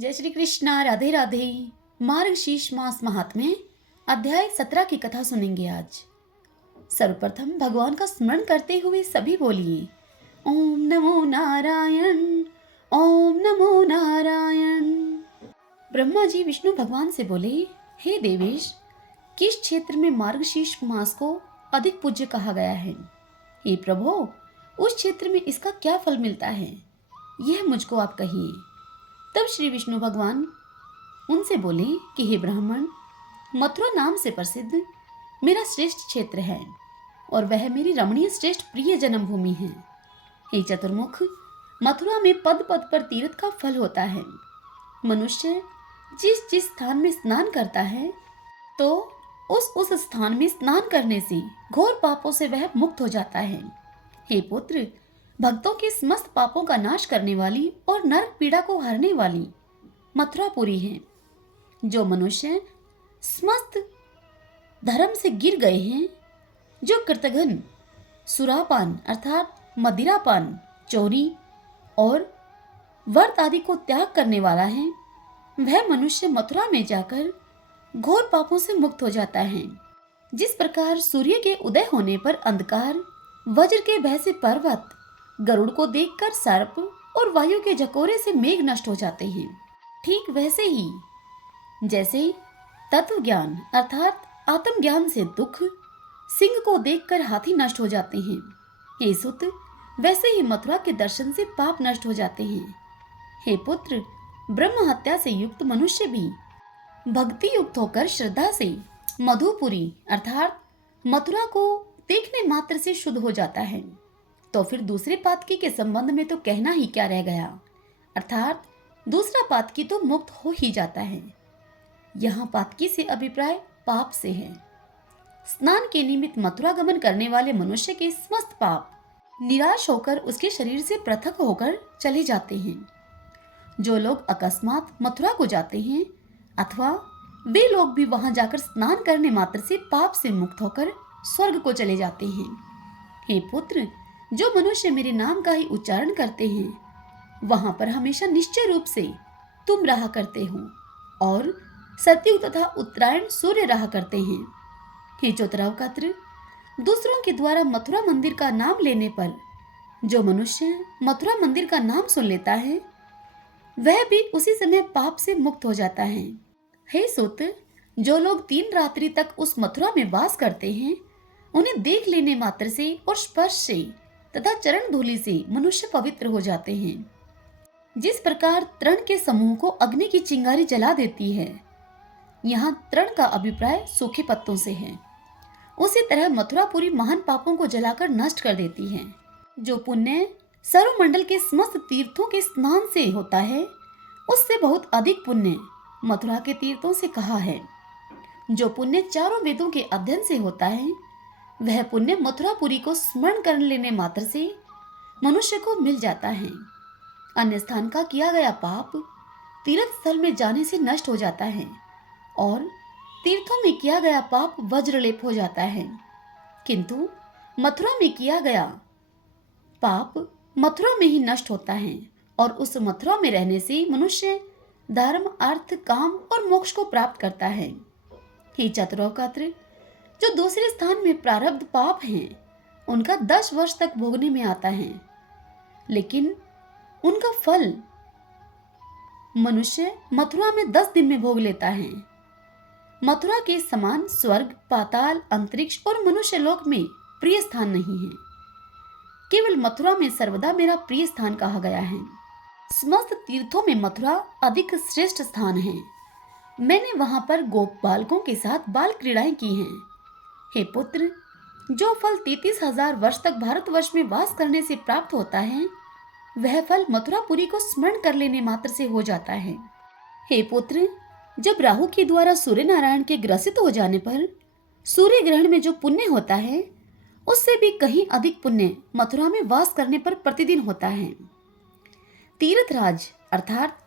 जय श्री कृष्णा। राधे राधे। मार्गशीर्ष मास महात्म्य अध्याय 17 की कथा सुनेंगे आज। सर्वप्रथम भगवान का स्मरण करते हुए सभी बोलिए ओम नमो नारायण, ओम नमो नारायण। ब्रह्मा जी विष्णु भगवान से बोले, हे देवेश, किस क्षेत्र में मार्गशीर्ष मास को अधिक पूज्य कहा गया है? हे प्रभु, उस क्षेत्र में इसका क्या फल मिलता है, यह मुझको आप कहिए। तब श्री विष्णु भगवान उनसे बोले कि हे ब्राह्मण, मथुरा नाम से प्रसिद्ध मेरा श्रेष्ठ क्षेत्र है और वह मेरी रमणीय श्रेष्ठ प्रिय जन्मभूमि है। हे चतुर्मुख, मथुरा में पद पद पर तीर्थ का फल होता है। मनुष्य जिस जिस स्थान में स्नान करता है तो उस स्थान में स्नान करने से घोर पापों से वह मुक्त हो जाता है। हे पुत्र, भक्तों के समस्त पापों का नाश करने वाली और नरक पीड़ा को हरने वाली मथुरापुरी है। जो मनुष्य समस्त धर्म से गिर गए हैं, जो कृतघ्न, सुरापान अर्थात मदिरापान, चोरी और व्रत आदि को त्याग करने वाला है, वह मनुष्य मथुरा में जाकर घोर पापों से मुक्त हो जाता है। जिस प्रकार सूर्य के उदय होने पर अंधकार, वज्र के भय से पर्वत, गरुड़ को देखकर सर्प और वायु के झकोरे से मेघ नष्ट हो जाते हैं, ठीक वैसे ही जैसे तत्व ज्ञान अर्थात आत्मज्ञान से दुख, सिंह को देखकर हाथी नष्ट हो जाते हैं, हे सुत, वैसे ही मथुरा के दर्शन से पाप नष्ट हो जाते हैं। हे पुत्र, ब्रह्म हत्या से युक्त मनुष्य भी भक्ति युक्त होकर श्रद्धा से मधुपुरी अर्थात मथुरा को देखने मात्र से शुद्ध हो जाता है। तो फिर दूसरे पातकी के संबंध में तो कहना ही क्या रह गया, अर्थात दूसरा पातकी तो मुक्त हो ही जाता है। यहाँ पातकी से अभिप्राय पाप से है। स्नान के निमित्त मथुरा गमन करने वाले मनुष्य के समस्त पाप निराश होकर उसके शरीर से पृथक होकर चले जाते हैं। जो लोग अकस्मात मथुरा को जाते हैं अथवा वे लोग भी वहां जाकर स्नान करने मात्र से पाप से मुक्त होकर स्वर्ग को चले जाते हैं। हे पुत्र, जो मनुष्य मेरे नाम का ही उच्चारण करते हैं वहां पर हमेशा निश्चय रूप से तुम रहा करते हो और सतयुग तथा उत्तरायण सूर्य रहा करते हैं। हे चौतरावकात्र, दूसरों के द्वारा मथुरा मंदिर का नाम लेने पर जो मनुष्य मथुरा मंदिर का नाम सुन लेता है वह भी उसी समय पाप से मुक्त हो जाता है। हे सुत, जो लोग 3 रात्रि तक उस मथुरा में वास करते हैं उन्हें देख लेने मात्र से और स्पर्श से तथा चरण धूलि से मनुष्य पवित्र हो जाते हैं। जिस प्रकार तृण के समूह को अग्नि की चिंगारी जला देती है, यहाँ तृण का अभिप्राय सूखे पत्तों से है, उसी तरह मथुरापुरी महान पापों को जलाकर नष्ट कर देती है। जो पुण्य सौरमंडल के समस्त तीर्थों के स्नान से होता है उससे बहुत अधिक पुण्य मथुरा के तीर्थों से कहा है। जो पुण्य चारों वेदों के अध्ययन से होता है वह पुण्य मथुरापुरी को स्मरण कर लेने मात्र से मनुष्य को मिल जाता है। अन्य स्थान का किया गया पाप तीर्थ स्थल में जाने से नष्ट हो जाता है और तीर्थों में किया गया पाप वज्रलेप हो जाता है, किंतु मथुरा में किया गया पाप मथुरा में ही नष्ट होता है और उस मथुरा में रहने से मनुष्य धर्म, अर्थ, काम और मोक्ष को प्राप्त करता है। हे चतुरावकात्र, जो दूसरे स्थान में प्रारब्ध पाप हैं उनका 10 वर्ष तक भोगने में आता है, लेकिन उनका फल मनुष्य मथुरा में 10 दिन में भोग लेता है। मथुरा के समान स्वर्ग, पाताल, अंतरिक्ष और मनुष्य लोक में प्रिय स्थान नहीं है। केवल मथुरा में सर्वदा मेरा प्रिय स्थान कहा गया है। समस्त तीर्थों में मथुरा अधिक श्रेष्ठ स्थान है। मैंने वहां पर गोप बालकों के साथ बाल क्रीड़ाएं की हैं। हे पुत्र, जो फल 33,000 वर्ष तक भारतवर्ष में वास करने से प्राप्त होता है वह फल मथुरापुरी को स्मरण कर लेने मात्र से हो जाता है। हे पुत्र, जब राहु के द्वारा सूर्य नारायण के ग्रसित हो जाने पर सूर्य ग्रहण में जो पुण्य होता है उससे भी कहीं अधिक पुण्य मथुरा में वास करने पर प्रतिदिन होता है। तीर्थराज अर्थात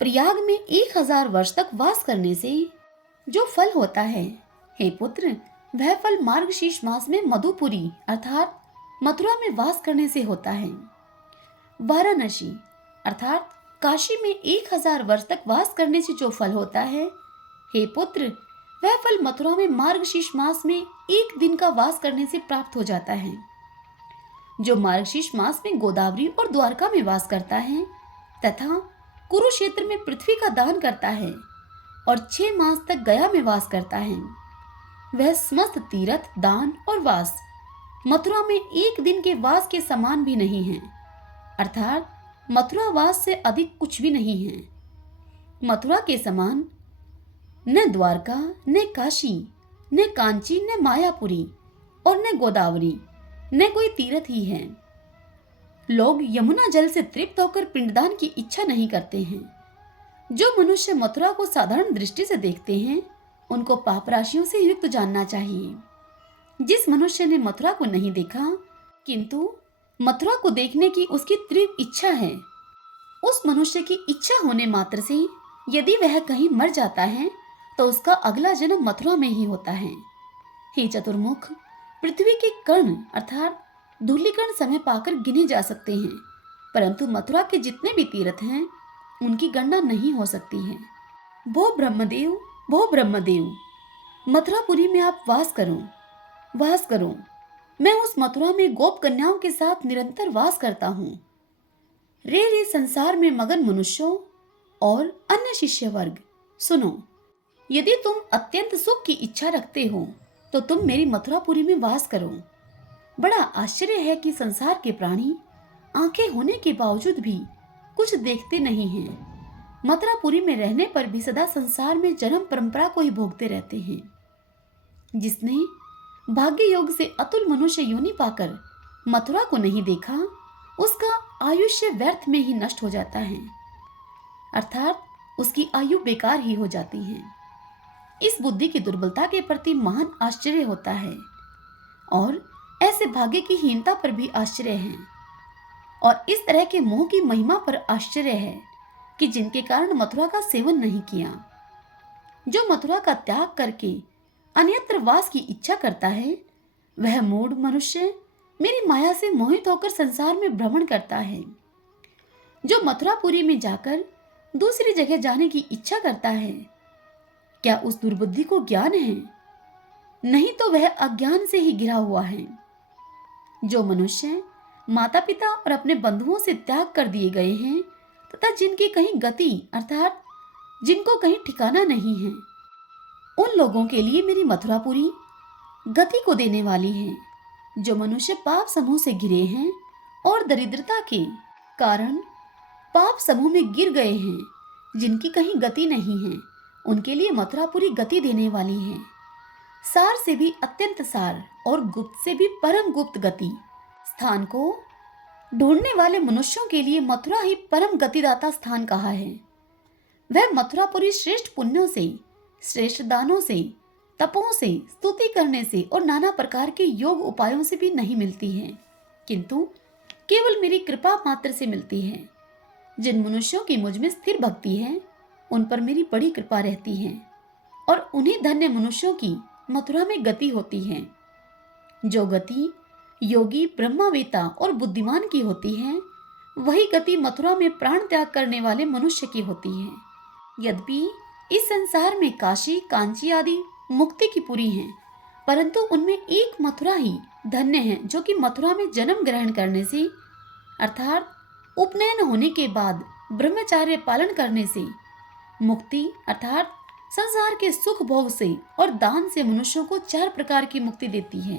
प्रयाग में 1000 वर्ष तक वास करने से जो फल होता है, हे पुत्र, वह फल मार्गशीर्ष मास में मधुपुरी अर्थात मथुरा में वास करने से होता है। वाराणसी अर्थात काशी में 1000 वर्ष तक वास करने से जो फल होता है, हे पुत्र, वह फल मथुरा में मार्गशीर्ष मास में 1 दिन का वास करने से प्राप्त हो जाता है। जो मार्गशीर्ष मास में गोदावरी और द्वारका में वास करता है तथा कुरुक्षेत्र में पृथ्वी का दान करता है और 6 मास तक गया में वास करता है, वह समस्त तीर्थ, दान और वास मथुरा में 1 दिन के वास के समान भी नहीं है, अर्थात मथुरा वास से अधिक कुछ भी नहीं है। मथुरा के समान न द्वारका, न काशी, न कांची, न मायापुरी और न गोदावरी, न कोई तीर्थ ही है। लोग यमुना जल से तृप्त होकर पिंडदान की इच्छा नहीं करते हैं। जो मनुष्य मथुरा को साधारण दृष्टि से देखते हैं, उनको पाप राशियों से युक्त जानना चाहिए। जिस मनुष्य ने मथुरा को नहीं देखा किंतु मथुरा को देखने की उसकी तीव्र इच्छा है, उस मनुष्य की इच्छा होने मात्र से यदि वह कहीं मर जाता है तो उसका अगला जन्म मथुरा में ही होता है। हे चतुर्मुख, पृथ्वी के कण अर्थात धूलिकण समय पाकर गिने जा सकते हैं, परंतु मथुरा के जितने भी तीर्थ हैं उनकी गणना नहीं हो सकती है। भो ब्रह्मदेव, भो ब्रह्मदेव, मथुरापुरी में आप वास करो, वास करो। मैं उस मथुरा में गोप कन्याओं के साथ निरंतर वास करता हूँ। रे संसार में मगन मनुष्यों और अन्य शिष्य वर्ग, सुनो, यदि तुम अत्यंत सुख की इच्छा रखते हो तो तुम मेरी मथुरापुरी में वास करो। बड़ा आश्चर्य है कि संसार के प्राणी आंखें होने के बावजूद भी कुछ देखते नहीं हैं। मथुरापुरी में रहने पर भी सदा संसार में जन्म परंपरा को ही भोगते रहते हैं। जिसने भाग्य योग से अतुल मनुष्य योनि पाकर मथुरा को नहीं देखा, उसका आयुष्य व्यर्थ में ही नष्ट हो जाता है, अर्थात उसकी आयु बेकार ही हो जाती है। इस बुद्धि की दुर्बलता के प्रति महान आश्चर्य होता है और ऐसे भाग्य की हीनता पर भी आश्चर्य है और इस तरह के मोह की महिमा पर आश्चर्य है कि जिनके कारण मथुरा का सेवन नहीं किया। जो मथुरा का त्याग करके अन्यत्र वास की इच्छा करता है, वह मूढ़ मनुष्य मेरी माया से मोहित होकर संसार में भ्रमण करता है। जो मथुरापुरी में जाकर दूसरी जगह जाने की इच्छा करता है, क्या उस दुर्बुद्धि को ज्ञान है? नहीं तो वह अज्ञान से ही घिरा हुआ है। जो मनुष्य माता पिता और अपने बंधुओं से त्याग कर दिए गए हैं तथा जिनकी कहीं गति अर्थात जिनको कहीं ठिकाना नहीं है, उन लोगों के लिए मेरी मथुरापुरी गति को देने वाली है। जो मनुष्य पाप समूह से घिरे हैं और दरिद्रता के कारण पाप समूह में गिर गए हैं, जिनकी कहीं गति नहीं है, उनके लिए मथुरापुरी गति देने वाली है। सार से भी अत्यंत सार और गुप्त से भी परम गुप्त गति स्थान को ढूंढने वाले मनुष्यों के लिए मथुरा ही परम गतिदाता स्थान कहा है। वह मथुरापुरी श्रेष्ठ पुण्यों से, श्रेष्ठ दानों से, तपों से, स्तुति करने से और नाना प्रकार के योग उपायों से भी नहीं मिलती है, किंतु केवल मेरी कृपा मात्र से मिलती है। जिन मनुष्यों की मुझ में स्थिर भक्ति है, उन पर मेरी बड़ी कृपा रहती है और उन्हीं धन्य मनुष्यों की मथुरा में गति होती है। जो गति योगी, ब्रह्मवेता और बुद्धिमान की होती है, वही गति मथुरा में प्राण त्याग करने वाले मनुष्य की होती है। यद्यपि इस संसार में काशी, कांची आदि मुक्ति की पुरी हैं, परंतु उनमें एक मथुरा ही धन्य है, जो कि मथुरा में जन्म ग्रहण करने से अर्थात उपनयन होने के बाद ब्रह्मचार्य पालन करने से, मुक्ति अर्थात संसार के सुख भोग से और दान से मनुष्यों को 4 प्रकार की मुक्ति देती है।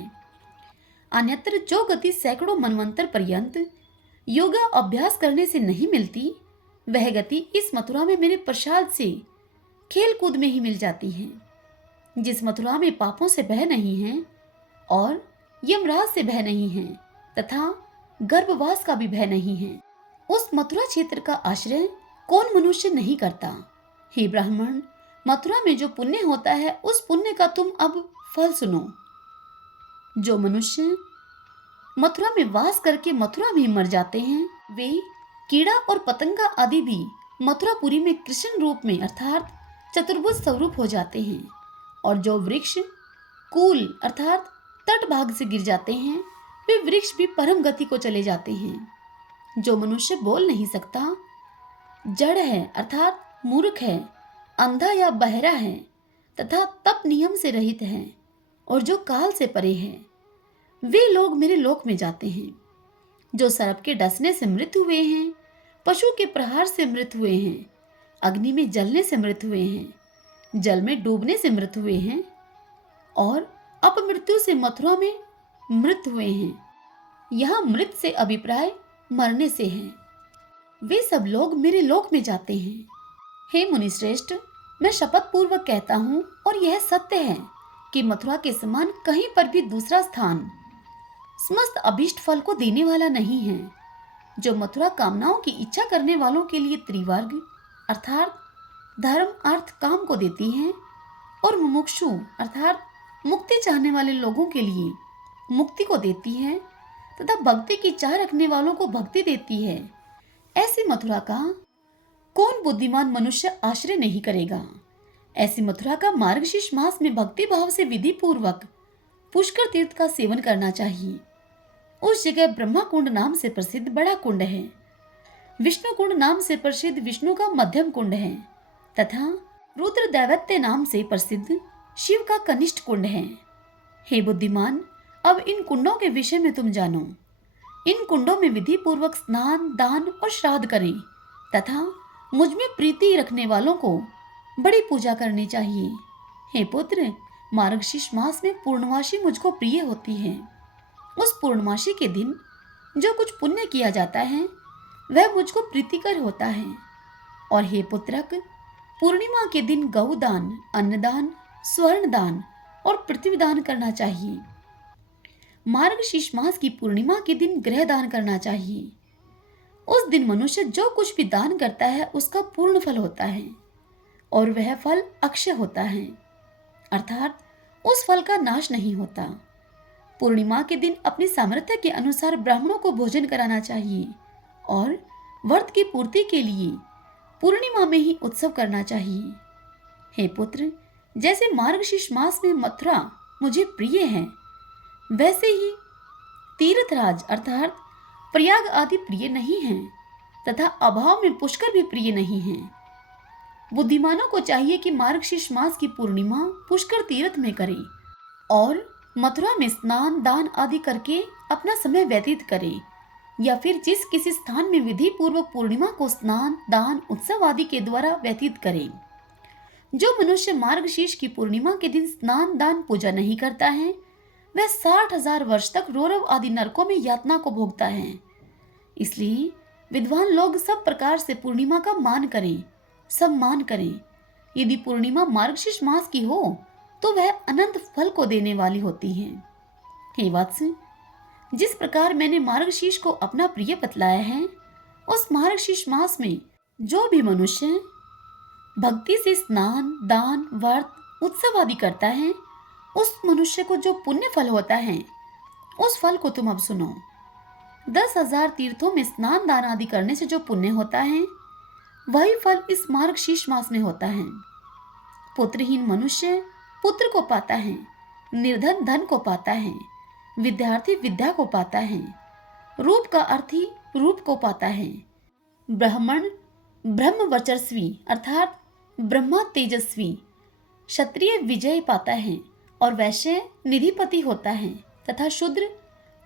अन्यत्र जो गति सैकड़ों मनवंतर पर्यंत योगा अभ्यास करने से नहीं मिलती, वह गति इस मथुरा में मेरे प्रसाद से खेल कूद में ही मिल जाती है। जिस मथुरा में पापों से भय नहीं है और यमराज से भय नहीं है तथा गर्भवास का भी भय नहीं है, उस मथुरा क्षेत्र का आश्रय कौन मनुष्य नहीं करता। हे ब्राह्मण, मथुरा में जो पुण्य होता है, उस पुण्य का तुम अब फल सुनो। जो मनुष्य मथुरा में वास करके मथुरा में मर जाते हैं, वे कीड़ा और पतंगा आदि भी मथुरापुरी में कृष्ण रूप में अर्थात चतुर्भुज स्वरूप हो जाते हैं। और जो वृक्ष कूल अर्थात तट भाग से गिर जाते हैं, वे वृक्ष भी परम गति को चले जाते हैं। जो मनुष्य बोल नहीं सकता, जड़ है अर्थात मूर्ख है, अंधा या बहरा है तथा तप नियम से रहित है और जो काल से परे है, वे लोग मेरे लोक में जाते हैं। जो सर्प के डसने से मृत हुए हैं, पशु के प्रहार से मृत हुए हैं, अग्नि में जलने से मृत हुए हैं, जल में डूबने से मृत हुए हैं और अपमृत्यु से मथुरा में मृत हुए हैं। यहाँ मृत से अभिप्राय मरने से है। वे सब लोग मेरे लोक में जाते हैं। हे मुनिश्रेष्ठ, मैं शपथ पूर्वक कहता हूँ और यह सत्य है कि मथुरा के समान कहीं पर भी दूसरा स्थान समस्त अभीष्ट फल को देने वाला नहीं है। जो मथुरा कामनाओं की इच्छा करने वालों के लिए त्रिवर्ग अर्थात धर्म अर्थ काम को देती है और मुमुक्षु अर्थात मुक्ति चाहने वाले लोगों के लिए मुक्ति को देती है तथा भक्ति की चाह रखने वालों को भक्ति देती है, ऐसी मथुरा का कौन बुद्धिमान मनुष्य आश्रय नहीं करेगा। ऐसी मथुरा का मार्गशीर्ष मास में भक्ति भाव से विधि पूर्वक पुष्कर तीर्थ का सेवन करना चाहिए। उस जगह ब्रह्मा कुंड नाम से प्रसिद्ध बड़ा कुंड है, विष्णु कुंड नाम से प्रसिद्ध विष्णु का मध्यम कुंड है तथा रुद्र दैवत्य नाम से प्रसिद्ध शिव का कनिष्ठ कुंड है। हे बुद्धिमान, अब इन कुंडों के विषय में तुम जानो। इन कुंडों में विधि पूर्वक स्नान, दान और श्राद्ध करें तथा मुझ में प्रीति रखने वालों को बड़ी पूजा करनी चाहिए। हे पुत्र, मार्गशीर्ष मास में पूर्णमासी मुझको प्रिय होती है। उस पूर्णमासी के दिन जो कुछ पुण्य किया जाता है वह मुझको प्रीतिकर होता है। और हे पुत्रक, पूर्णिमा के दिन गौदान, अन्नदान, स्वर्ण दान और पृथ्वी दान करना चाहिए। मार्गशीर्ष मास की पूर्णिमा के दिन गृह दान करना चाहिए। उस दिन मनुष्य जो कुछ भी दान करता है उसका पूर्ण फल होता है और वह फल अक्षय होता है अर्थात उस फल का नाश नहीं होता। पूर्णिमा के दिन अपनी सामर्थ्य के अनुसार ब्राह्मणों को भोजन कराना चाहिए और व्रत की पूर्ति के लिए पूर्णिमा में ही उत्सव करना चाहिए। हे पुत्र, जैसे मार्गशीर्ष मास में मथुरा मुझे प्रिय है, वैसे ही तीर्थराज अर्थात प्रयाग आदि प्रिय नहीं हैं तथा अभाव में पुष्कर भी प्रिय नहीं हैं। बुद्धिमानों को चाहिए कि मार्गशीर्ष मास की पूर्णिमा पुष्कर तीर्थ में करें और मथुरा में स्नान, दान आदि करके अपना समय व्यतीत करें, या फिर जिस किसी स्थान में विधि पूर्वक पूर्णिमा को स्नान, दान, उत्सव आदि के द्वारा व्यतीत करें। जो मनुष्य मार्गशीर्ष की पूर्णिमा के दिन स्नान, दान, पूजा नहीं करता है वह 60,000 वर्ष तक रौरव आदि नरकों में यातना को भोगता है। इसलिए विद्वान लोग सब प्रकार से पूर्णिमा का मान करें, सम्मान करें। यदि पूर्णिमा मार्गशीर्ष मास की हो तो वह अनंत फल को देने वाली होती है। हे वत्स, जिस प्रकार मैंने मार्गशीर्ष को अपना प्रिय बतलाया है, उस मार्गशीर्ष मास में जो भी मनुष्य भक्ति से स्नान, दान, व्रत, उत्सव आदि करता है, उस मनुष्य को जो पुण्य फल होता है उस फल को तुम अब सुनो। 10,000 तीर्थों में स्नान, दान आदि करने से जो पुण्य होता है वही फल इस मार्गशीर्ष मास में होता है। पुत्रहीन मनुष्य पुत्र को पाता है, निर्धन धन को पाता है, विद्यार्थी विद्या को पाता है, रूप का अर्थी रूप को पाता है, ब्राह्मण ब्रह्म वर्चस्वी अर्थात ब्रह्मा तेजस्वी, क्षत्रिय विजय पाता है और वैश्य निधिपति होता है तथा शूद्र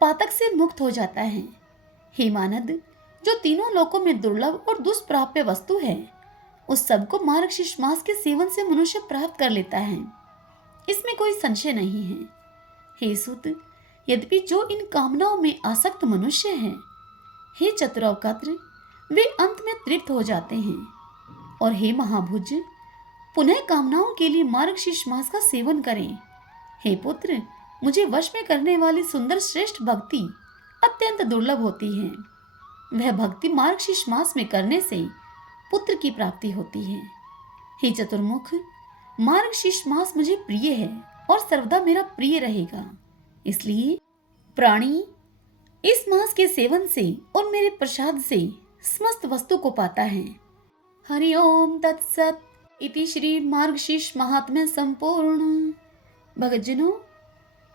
पातक से मुक्त हो जाता है। हे मानद, जो तीनों लोकों में दुर्लभ और दुष्प्राप्य वस्तु है उस सब को मार्गशीर्ष मास के सेवन से मनुष्य प्राप्त कर लेता है, इसमें कोई संशय नहीं है। हे सुत, यद्यपि जो इन कामनाओं में आसक्त मनुष्य हैं, हे चतुरवक्त्र, वे अंत में तृप्त हो जाते हैं। और हे महाभुज, पुनः कामनाओं के लिए मार्गशीर्ष मास का सेवन करें। हे पुत्र, मुझे वश में करने वाली सुंदर श्रेष्ठ भक्ति अत्यंत दुर्लभ होती है। वह भक्ति मार्गशीर्ष मास में करने से पुत्र की प्राप्ति होती है। हे चतुर्मुख, मार्गशीर्ष मास मुझे प्रिय है और सर्वदा मेरा प्रिय रहेगा। इसलिए प्राणी इस मास के सेवन से और मेरे प्रसाद से समस्त वस्तु को पाता है। हरि ओम तत्सत इति श्री मार्गशीर्ष महात्म्य संपूर्ण। भगतजनों,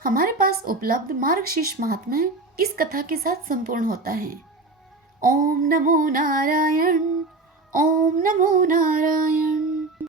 हमारे पास उपलब्ध मार्गशीर्ष महात्म्य इस कथा के साथ संपूर्ण होता है। ओम नमो नारायण, ओम नमो नारायण।